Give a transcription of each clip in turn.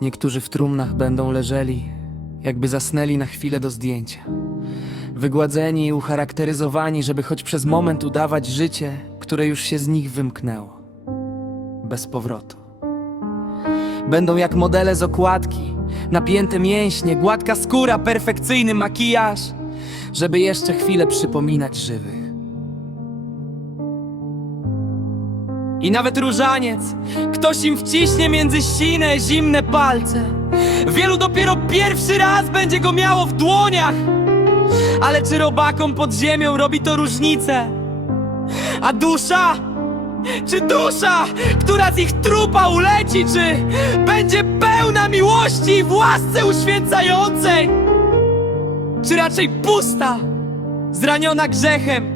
Niektórzy w trumnach będą leżeli, jakby zasnęli na chwilę do zdjęcia. Wygładzeni i ucharakteryzowani, żeby choć przez moment udawać życie, które już się z nich wymknęło. Bez powrotu. Będą jak modele z okładki, napięte mięśnie, gładka skóra, perfekcyjny makijaż, żeby jeszcze chwilę przypominać żywych. I nawet różaniec, ktoś im wciśnie między ścinę zimne palce. Wielu dopiero pierwszy raz będzie go miało w dłoniach. Ale czy robakom pod ziemią robi to różnicę? A dusza? Czy dusza, która z ich trupa uleci, czy będzie pełna miłości i w łasce uświęcającej? Czy raczej pusta, zraniona grzechem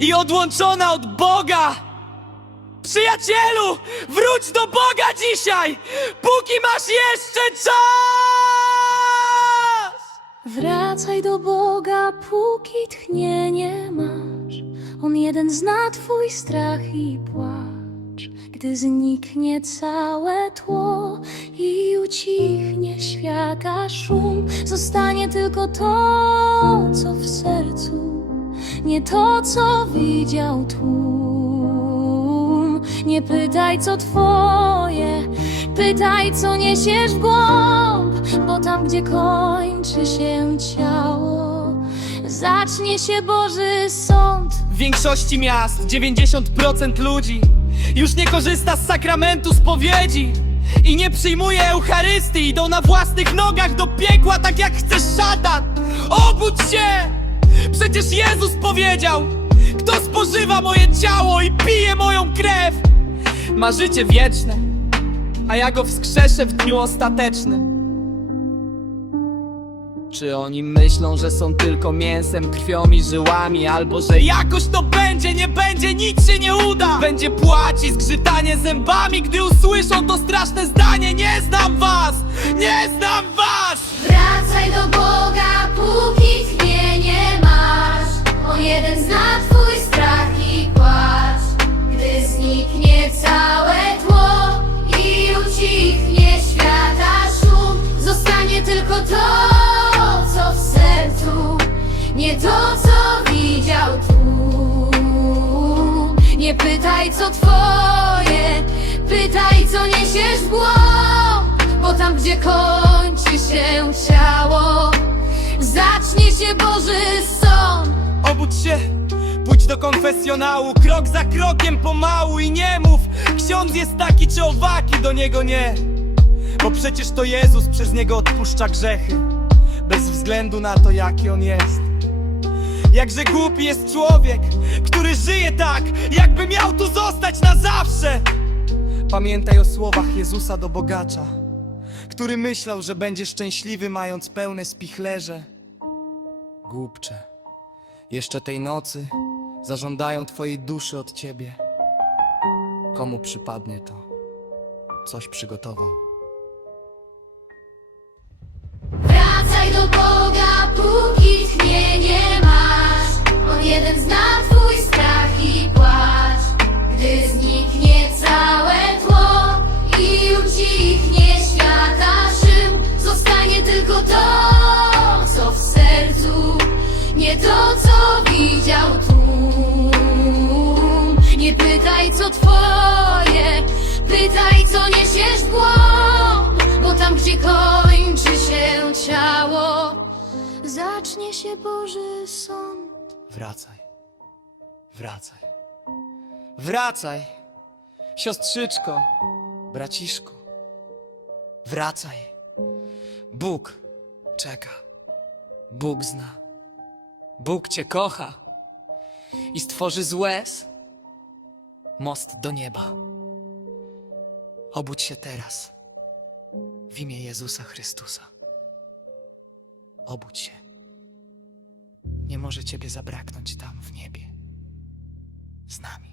i odłączona od Boga? Przyjacielu, wróć do Boga dzisiaj, póki masz jeszcze czas! Wracaj do Boga, póki tchnienie masz. On jeden zna twój strach i płacz. Gdy zniknie całe tło i ucichnie świata szum, zostanie tylko to, co w sercu, nie to, co widział tłum. Nie pytaj, co twoje, pytaj, co niesiesz w głąb, bo tam, gdzie kończy się ciało, zacznie się Boży sąd. W większości miast 90% ludzi już nie korzysta z sakramentu spowiedzi i nie przyjmuje Eucharystii. Idą na własnych nogach do piekła, tak jak chce szatan. Obudź się! Przecież Jezus powiedział: Kto spożywa moje ciało i pije moją krew, ma życie wieczne, a ja go wskrzeszę w dniu ostatecznym. Czy oni myślą, że są tylko mięsem, krwią i żyłami Albo że jakoś to będzie, nie będzie, nic się nie uda Będzie płaci, zgrzytanie zębami Gdy usłyszą to straszne zdanie Nie znam was, nie znam Nie pytaj, co twoje, pytaj, co niesiesz w głąb, bo tam, gdzie kończy się ciało, zacznie się Boży sąd. Obudź się, pójdź do konfesjonału Krok za krokiem pomału i nie mów. Ksiądz jest taki czy owaki, do niego nie? Bo przecież to Jezus przez niego odpuszcza grzechy Bez względu na to jaki on jest Jakże głupi jest człowiek, który żyje tak, jakby miał tu zostać na zawsze Pamiętaj o słowach Jezusa do bogacza Który myślał, że będzie szczęśliwy mając pełne spichlerze Głupcze jeszcze tej nocy zażądają Twojej duszy od Ciebie. Komu przypadnie to? Coś przygotował. Wracaj do Boga, póki jeden zna twój strach i płacz. Gdy zniknie całe tło i ucichnie świata szym, zostanie tylko to, co w sercu, nie to, co widział tłum. Nie pytaj, co twoje, pytaj, co niesiesz głąb, bo tam, gdzie kończy się ciało, zacznie się Boży sąd. Wracaj. Wracaj. Wracaj. Siostrzyczko, braciszku. Wracaj. Bóg czeka. Bóg zna. Bóg Cię kocha i stworzy z łez most do nieba. Obudź się teraz w imię Jezusa Chrystusa. Obudź się. Nie może Ciebie zabraknąć tam w niebie. Z nami.